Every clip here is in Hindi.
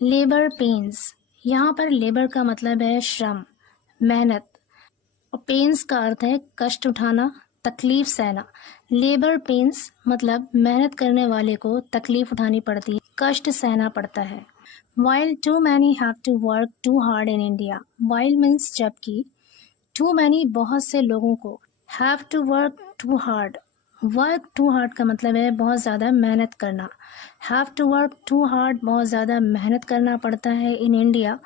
लेबर पेन्स, यहाँ पर लेबर का मतलब है श्रम, मेहनत, और पेन्स का अर्थ है कष्ट उठाना, तकलीफ सहना। लेबर पेन्स मतलब मेहनत करने वाले को तकलीफ उठानी पड़ती है, कष्ट सहना पड़ता है। While too many have to work too hard in India, while means जबकि, too many बहुत से लोगों को, have to work too hard, work too hard का मतलब है बहुत ज़्यादा मेहनत करना, have to work too hard बहुत ज़्यादा मेहनत करना पड़ता है in India,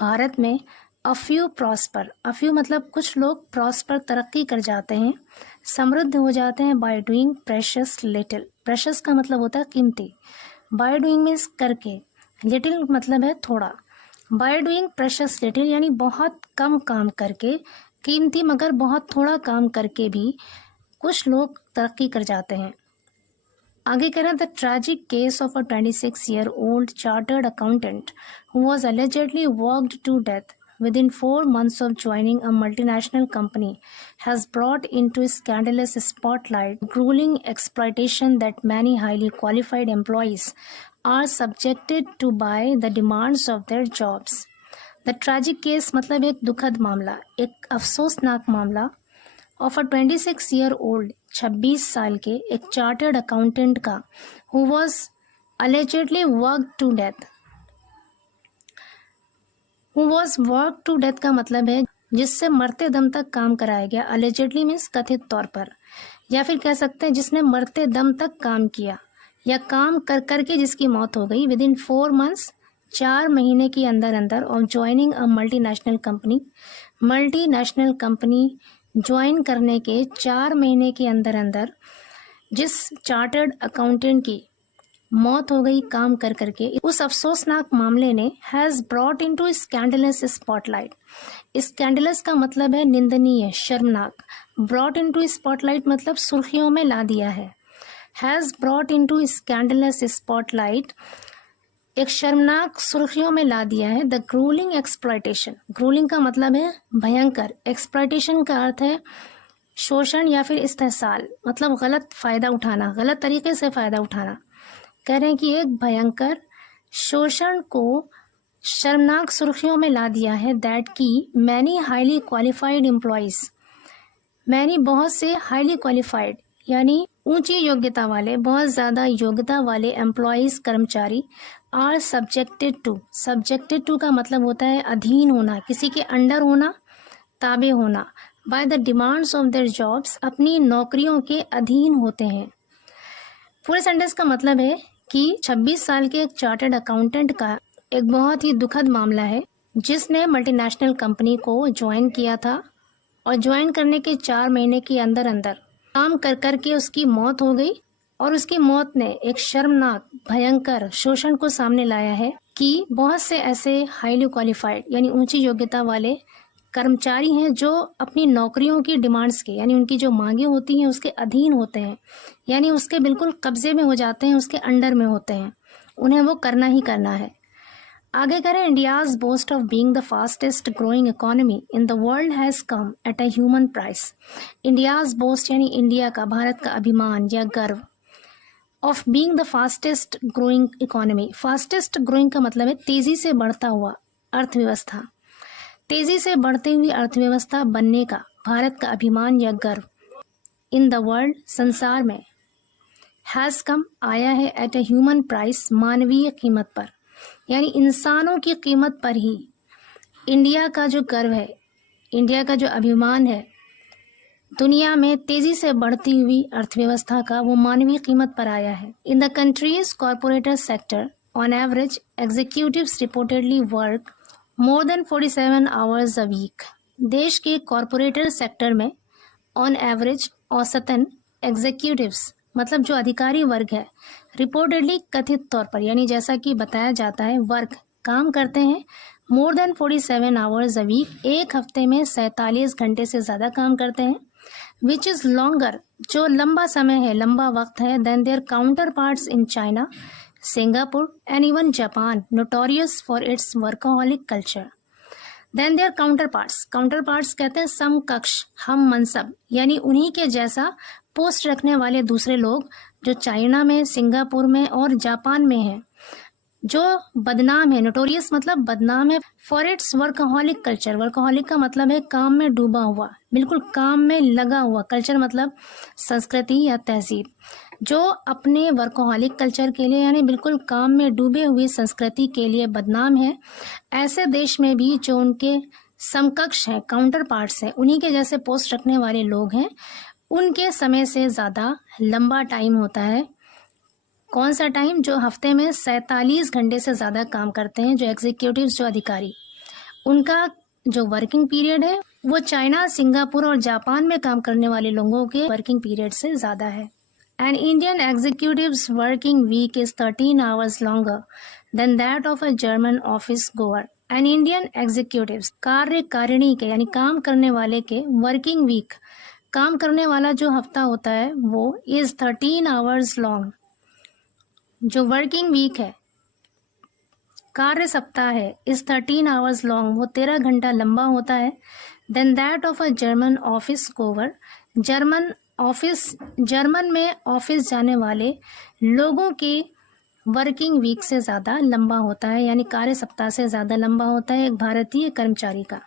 भारत में। a few prosper, a few मतलब कुछ लोग prosper तरक्की कर जाते हैं, समृद्ध हो जाते हैं by doing precious little, precious का मतलब होता है कीमती, by doing means करके, little मतलब है थोड़ा, by doing precious little यानी बहुत कम काम करके, कीमती मगर बहुत थोड़ा काम करके भी कुछ लोग तरक्की कर जाते हैं। आगे करें, the tragic case of a 26-year-old chartered accountant who was allegedly worked to death within 4 months of joining a multinational company has brought into scandalous spotlight grueling exploitation that many highly qualified employees are subjected to by the demands of their jobs. The tragic case मतलब एक दुखद मामला, एक अफसोसनाक मामला ऑफ अ 26-year-old 26 साल के एक चार्टर्ड अकाउंटेंट का who was allegedly work to death. Who was work to death का मतलब है जिससे मरते दम तक काम कराया गया, अलेजेडली मीन्स कथित तौर पर, या फिर कह सकते हैं जिसने मरते दम तक काम किया या काम कर करके जिसकी मौत हो गई। विद इन 4 months 4 महीने के अंदर अंदर of joining a multinational company, multinational company join करने के 4 महीने के अंदर अंदर जिस चार्टर्ड अकाउंटेंट की मौत हो गई काम कर करके, उस अफसोसनाक मामले ने has brought into scandalous spotlight. Scandalous का मतलब है निंदनीय, शर्मनाक, ब्रॉट इनटू स्पॉटलाइट मतलब सुर्खियों में ला दिया है। Has brought into scandalous spotlight एक शर्मनाक सुर्खियों में ला दिया है। द ग्रूलिंग एक्सप्लॉयटेशन, ग्रूलिंग का मतलब है भयंकर, एक्सप्लॉयटेशन का अर्थ है शोषण या फिर इस्तेहसाल, मतलब गलत फ़ायदा उठाना, गलत तरीके से फ़ायदा उठाना। कह रहे हैं कि एक भयंकर शोषण को शर्मनाक सुर्खियों में ला दिया है। दैट की many highly qualified employees, many बहुत से हाईली क्वालिफाइड यानी ऊंची योग्यता वाले, बहुत ज़्यादा योग्यता वाले एम्प्लॉयज़ कर्मचारी आर सब्जेक्टेड टू का मतलब होता है अधीन होना, किसी के अंडर होना, ताबे होना, by the demands of their jobs अपनी नौकरियों के अधीन होते हैं। पूरे सेंटेंस का मतलब है कि 26 साल के एक चार्टर्ड अकाउंटेंट का एक बहुत ही दुखद मामला है जिसने मल्टीनेशनल कंपनी को ज्वाइन किया था और ज्वाइन करने के 4 महीने के अंदर अंदर काम कर कर के उसकी मौत हो गई, और उसकी मौत ने एक शर्मनाक भयंकर शोषण को सामने लाया है कि बहुत से ऐसे हाईली क्वालिफाइड यानी ऊंची योग्यता वाले कर्मचारी हैं जो अपनी नौकरियों की डिमांड्स के यानी उनकी जो मांगे होती हैं उसके अधीन होते हैं, यानी उसके बिल्कुल कब्जे में हो जाते हैं, उसके अंडर में होते हैं, उन्हें वो करना ही करना है। आगे करें, India's boast of being the fastest growing economy in the world has come at a human price. India's boast यानी इंडिया का, भारत का अभिमान या गर्व, of being the fastest growing economy, fastest growing का मतलब है तेजी से बढ़ता हुआ अर्थव्यवस्था, तेजी से बढ़ती हुई अर्थव्यवस्था बनने का भारत का अभिमान या गर्व इन द वर्ल्ड संसार में, हैज़ कम आया है, एट अ ह्यूमन प्राइस मानवीय कीमत पर, यानी इंसानों की कीमत पर ही इंडिया का जो गर्व है, इंडिया का जो अभिमान है दुनिया में तेजी से बढ़ती हुई अर्थव्यवस्था का, वो मानवीय कीमत पर आया है। In the countries corporator sector on average executives reportedly work more than 47 hours a week. देश के कॉरपोरेटर सेक्टर में ऑन एवरेज औसतन एग्जीक्यूटिव्स मतलब जो अधिकारी वर्ग है, रिपोर्टेडली कथित तौर पर यानी जैसा कि बताया जाता है, वर्क काम करते हैं more than 47 hours a week, एक हफ्ते में 47 घंटे से ज़्यादा काम करते हैं, विच इज़ लॉन्गर जो लंबा समय है, लंबा वक्त है, then their counterparts in China, Singapore and even Japan notorious for its workaholic culture. Then their counterparts कहते हैं समकक्ष, हम मनसब यानी उन्हीं के जैसा पोस्ट रखने वाले दूसरे लोग जो चाइना में, सिंगापुर में और जापान में हैं। जो बदनाम है, नोटोरियस मतलब बदनाम है for its workaholic culture. Workaholic का मतलब है काम में डूबा हुआ, बिल्कुल काम में लगा हुआ। कल्चर मतलब संस्कृति या तहजीब। जो अपने वर्कहोलिक कल्चर के लिए यानी बिल्कुल काम में डूबे हुई संस्कृति के लिए बदनाम है, ऐसे देश में भी जो उनके समकक्ष हैं, काउंटर पार्ट्स हैं, उन्हीं के जैसे पोस्ट रखने वाले लोग हैं, उनके समय से ज़्यादा लंबा टाइम होता है। कौन सा टाइम? जो हफ्ते में 47 घंटे से ज़्यादा काम करते हैं, जो एग्जीक्यूटिव्स, जो अधिकारी, उनका जो वर्किंग पीरियड है वो चाइना, सिंगापुर और जापान में काम करने वाले लोगों के वर्किंग पीरियड से ज़्यादा है। An Indian executives working week is 13 hours longer than that of a German office goer. An Indian executives, कार्यकारिणी के यानी काम करने वाले के वर्किंग वीक, काम करने वाला जो हफ्ता होता है वो इज 13 आवर्स लॉन्ग। जो वर्किंग वीक है, कार्य सप्ताह है, इस 13 आवर्स लॉन्ग, वो 13 घंटा लंबा होता है। Then that of a German office goer, German में ऑफिस जाने वाले लोगों के वर्किंग वीक से ज़्यादा लंबा होता है, यानी कार्य सप्ताह से ज़्यादा लंबा होता है एक भारतीय कर्मचारी का।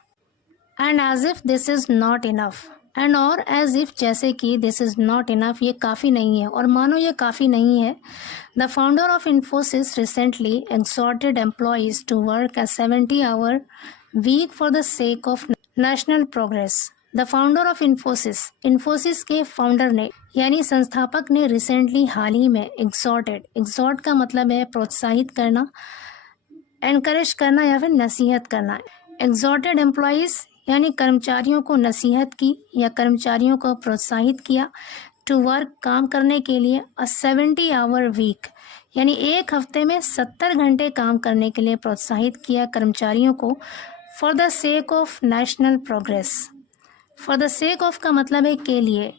And as if this is not enough, and और एज इफ जैसे कि दिस इज नॉट इनफ, ये काफ़ी नहीं है, और मानो ये काफ़ी नहीं है। The founder of Infosys recently exhorted employees to work a 70-hour week for the sake of national progress. The founder of Infosys के फाउंडर ने यानी संस्थापक ने रिसेंटली हाल ही में exhort का मतलब है प्रोत्साहित करना, एनकरेज करना या फिर नसीहत करना। exhorted एम्प्लॉइज यानी कर्मचारियों को नसीहत की या कर्मचारियों को प्रोत्साहित किया, टू वर्क काम करने के लिए, अ 70-hour वीक यानी एक हफ्ते में 70 घंटे काम करने के लिए प्रोत्साहित किया कर्मचारियों को, for the sake of national progress. For the sake of का मतलब है के लिए,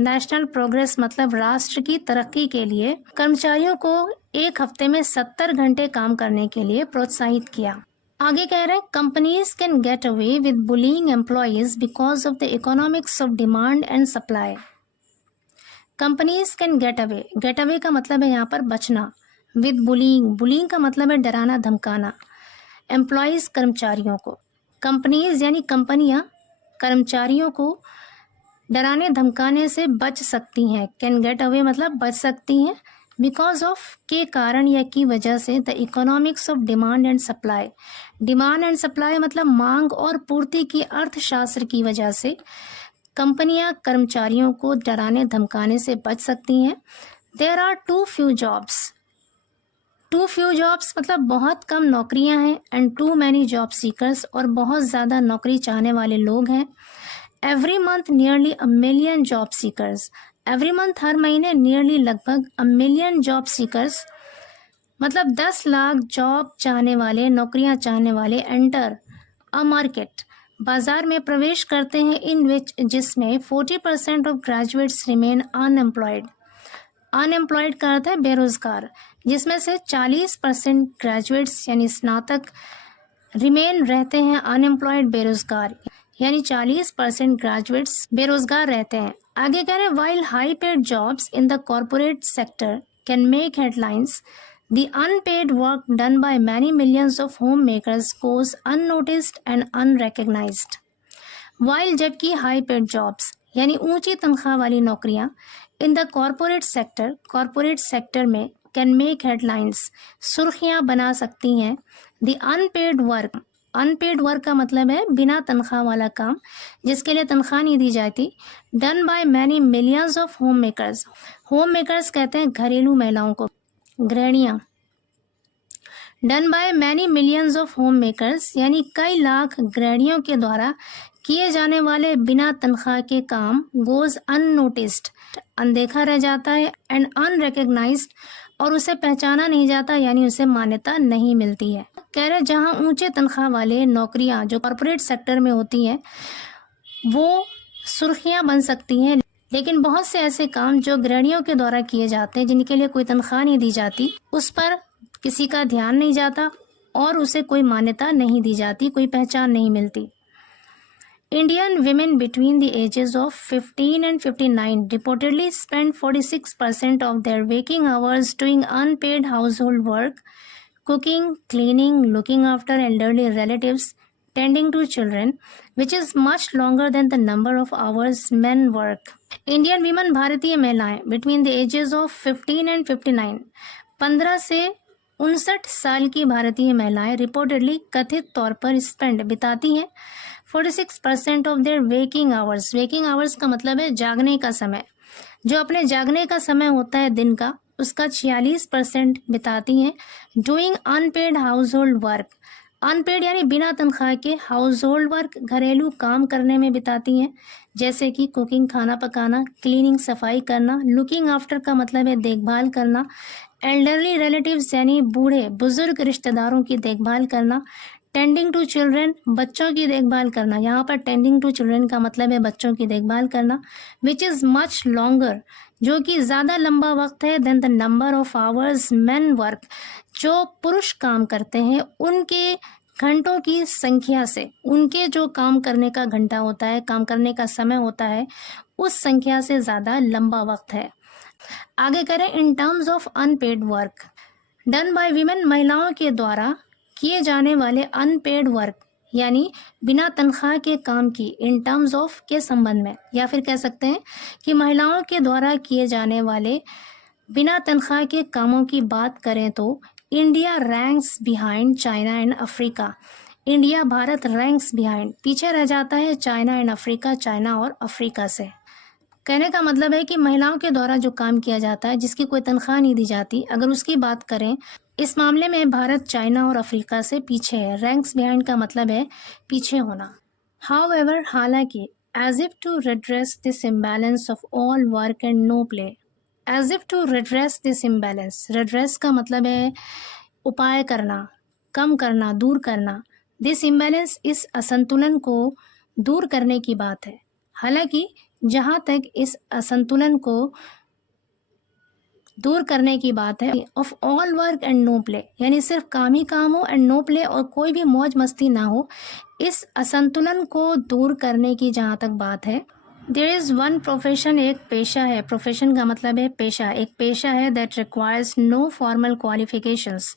नेशनल प्रोग्रेस मतलब राष्ट्र की तरक्की के लिए कर्मचारियों को एक हफ्ते में 70 घंटे काम करने के लिए प्रोत्साहित किया। आगे कह रहे हैं companies can get away with bullying employees because of the economics of demand and supply. Companies can get away का मतलब है यहाँ पर बचना, विद बुलिंग का मतलब है डराना धमकाना, एम्प्लॉयज कर्मचारियों को, कंपनीज यानी कंपनियां कर्मचारियों को डराने धमकाने से बच सकती हैं। कैन गेट अवे मतलब बच सकती हैं, बिकॉज ऑफ के कारण या की वजह से, the economics of demand and supply. Demand and supply मतलब मांग और पूर्ति की अर्थशास्त्र की वजह से कंपनियां कर्मचारियों को डराने धमकाने से बच सकती हैं। There are too few jobs मतलब बहुत कम नौकरियां हैं, and too many job seekers और बहुत ज़्यादा नौकरी चाहने वाले लोग हैं। Every month nearly a million job seekers, every month हर महीने नियरली लगभग अ मिलियन जॉब सीकर्स मतलब 10 लाख जॉब चाहने वाले, नौकरियां चाहने वाले, एंटर अ मार्केट बाजार में प्रवेश करते हैं, इन विच जिसमें 40% of graduates remain unemployed. Unemployed का अर्थ है बेरोजगार, जिसमें से 40% ग्रेजुएट्स यानी स्नातक रिमेन रहते हैं अनएम्प्लॉयड बेरोजगार, यानी 40% ग्रेजुएट्स बेरोजगार रहते हैं। आगे कह रहे हैं while high paid jobs in the corporate sector can make headlines, the unpaid work done by many millions of homemakers goes unnoticed and unrecognized. While जबकि high paid jobs यानी ऊंची तनख्वाह वाली नौकरियां in the corporate sector में can make headlines सुर्खियां बना सकती हैं। the unpaid work का मतलब है बिना तनख्वाह वाला काम, जिसके लिए तनख्वाह नहीं दी जाती, done by many millions of homemakers कहते हैं घरेलू महिलाओं को, गृहणियां। Done by many millions of home makers यानी कई लाख गृहणियों के द्वारा किए जाने वाले बिना तनख्वाह के काम, गोज अननोटिस्ड अनदेखा रह जाता है, एंड अनरिकग्नाइज्ड और उसे पहचाना नहीं जाता यानी उसे मान्यता नहीं मिलती है। कह रहे जहां ऊंचे तनख्वाह वाले नौकरियां जो कॉर्पोरेट सेक्टर में होती हैं वो सुर्खियां बन सकती हैं, लेकिन बहुत से ऐसे काम जो गृहणियों के द्वारा किए जाते हैं जिनके लिए कोई तनख्वाह नहीं दी जाती, उस पर किसी का ध्यान नहीं जाता और उसे कोई मान्यता नहीं दी जाती, कोई पहचान नहीं मिलती। Indian women between the ages of 15 and 59 reportedly spend 46% of their waking hours doing unpaid household work, cooking, cleaning, looking after elderly relatives, tending to children, which is much longer than the number of hours men work. Indian women, भारतीय महिलाएं between the ages of 15 and 59, 15 से 59 साल की भारतीय महिलाएं रिपोर्टेडली कथित तौर पर स्पेंड बिताती हैं 46% of their waking hours. Waking hours का मतलब है जागने का समय, जो अपने जागने का समय होता है दिन का, उसका 46% बिताती हैं doing unpaid household work. Unpaid यानी बिना तनख्वाह के हाउस होल्ड वर्क, घरेलू काम करने में बिताती हैं, जैसे कि कुकिंग खाना पकाना, क्लीनिंग सफाई करना, लुकिंग आफ्टर का मतलब है देखभाल करना, एल्डरली रिलेटिव्स यानी बूढ़े बुजुर्ग रिश्तेदारों की देखभाल करना, टेंडिंग टू चिल्ड्रन बच्चों की देखभाल करना, यहाँ पर टेंडिंग टू चिल्ड्रन का मतलब है बच्चों की देखभाल करना, विच इज़ मच लॉन्गर जो कि ज़्यादा लंबा वक्त है then the number of hours men work, जो पुरुष काम करते हैं उनके घंटों की संख्या से, उनके जो काम करने का घंटा होता है, काम करने का समय होता है, उस संख्या से ज़्यादा लंबा वक्त है। आगे करें, in terms of unpaired work done by women, महिलाओं के द्वारा किए जाने वाले अनपेड वर्क यानी बिना तनख्वाह के काम की, इन टर्म्स ऑफ के संबंध में, या फिर कह सकते हैं कि महिलाओं के द्वारा किए जाने वाले बिना तनख्वाह के कामों की बात करें तो India ranks behind China and Africa. India, Bharat ranks behind, पीछे रह जाता है चाइना एंड अफ्रीका, चाइना और अफ्रीका से। कहने का मतलब है कि महिलाओं के द्वारा जो काम किया जाता है जिसकी कोई तनख्वाह नहीं दी जाती, अगर उसकी बात करें, इस मामले में भारत चाइना और अफ्रीका से पीछे है। रैंक्स बिहाइंड का मतलब है पीछे होना। हाउएवर, हालांकि, as if to redress this imbalance of all work and no play, as if to redress this imbalance, redress का मतलब है उपाय करना, कम करना, दूर करना, दिस इम्बैलेंस, इस असंतुलन को दूर करने की बात है। हालांकि जहाँ तक इस असंतुलन को दूर करने की बात है, of all work and no play, यानी सिर्फ काम ही काम हो एंड नो प्ले, और कोई भी मौज मस्ती ना हो, इस असंतुलन को दूर करने की जहाँ तक बात है, देयर इज़ वन प्रोफेशन, एक पेशा है, प्रोफेशन का मतलब है पेशा, एक पेशा है that requires no formal qualifications.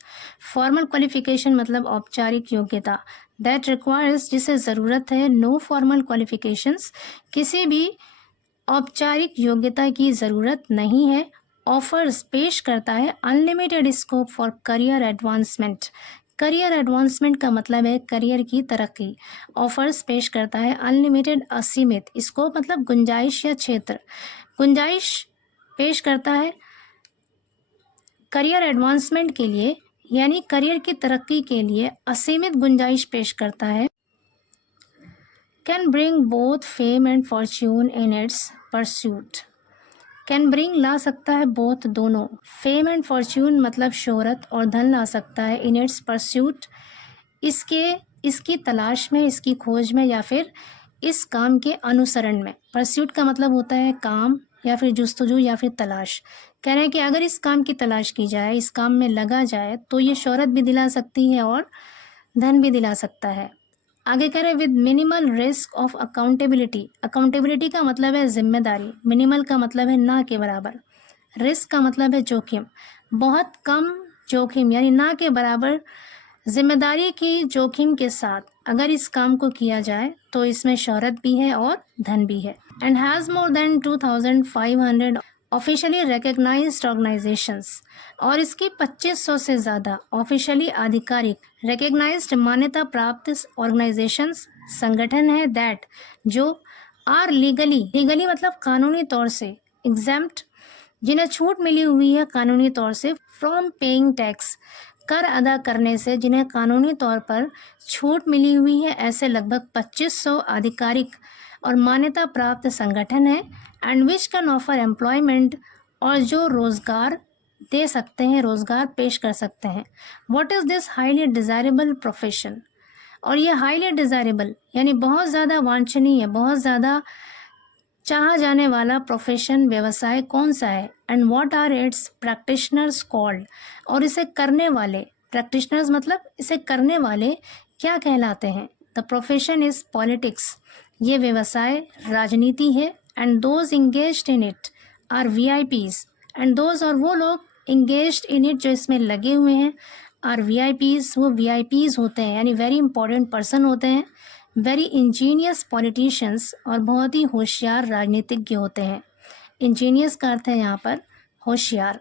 Formal qualification मतलब औपचारिक योग्यता, दैट रिक्वायर्स, जिसे ज़रूरत है, नो फॉर्मल क्वालिफिकेशंस, किसी भी औपचारिक योग्यता की ज़रूरत नहीं है। ऑफर्स, पेश करता है unlimited scope for career advancement. Career advancement का मतलब है करियर की तरक्की। ऑफर्स पेश करता है अनलिमिटेड, असीमित, स्कोप मतलब गुंजाइश या क्षेत्र, गुंजाइश पेश करता है करियर एडवांसमेंट के लिए, यानी करियर की तरक्की के लिए असीमित गुंजाइश पेश करता है। Can bring both fame and fortune in its pursuit. Can bring ला सकता है, बोथ दोनों, फेम एंड फॉर्च्यून मतलब शोहरत और धन ला सकता है, इन इट्स परस्यूट इसकी तलाश में, इसकी खोज में, या फिर इस काम के अनुसरण में। परस्यूट का मतलब होता है काम या फिर जुस्तजू या फिर तलाश। कह रहे हैं कि अगर इस काम की तलाश की जाए, इस काम में लगा जाए, तो ये शोहरत भी दिला सकती है और धन भी दिला सकता है। आगे कह रहे हैं with minimal risk of accountability. Accountability का मतलब है जिम्मेदारी, मिनिमल का मतलब है ना के बराबर, रिस्क का मतलब है जोखिम, बहुत कम जोखिम यानी ना के बराबर जिम्मेदारी की जोखिम के साथ अगर इस काम को किया जाए तो इसमें शोहरत भी है और धन भी है। And has more than 2500 officially recognised organisations, और इसकी 2500 से ज़्यादा ऑफिशियली आधिकारिक रिकग्नाइज्ड मान्यता प्राप्त ऑर्गेनाइजेशंस, संगठन है, दैट जो आर लीगली मतलब कानूनी तौर से, एग्जेम्प्ट जिन्हें छूट मिली हुई है कानूनी तौर से, फ्रॉम पेइंग टैक्स, कर अदा करने से जिन्हें कानूनी तौर पर छूट मिली हुई है, ऐसे लगभग 2500 आधिकारिक और मान्यता प्राप्त संगठन है। And which can offer employment, और जो रोज़गार दे सकते हैं, रोज़गार पेश कर सकते हैं। What is this highly desirable profession, और ये हाईली डिज़ायरेबल यानी बहुत ज़्यादा वांछनीय, बहुत ज़्यादा चाहा जाने वाला प्रोफेशन, व्यवसाय कौन सा है। And what are its practitioners called, और इसे करने वाले, प्रैक्टिशनर्स मतलब इसे करने वाले क्या कहलाते हैं। द प्रोफेशन इज़ पॉलिटिक्स, ये व्यवसाय राजनीति है। And those engaged in it are VIPs, and those, और वो लोग इंगेज्ड इन इट जो इसमें लगे हुए हैं, आर वीआईपीज, वो वीआईपीज होते हैं यानी वेरी इंपॉर्टेंट पर्सन होते हैं, वेरी इंजीनियस पॉलिटिशियंस और बहुत ही होशियार राजनीतिज्ञ होते हैं। इंजीनियस का अर्थ है यहाँ पर होशियार।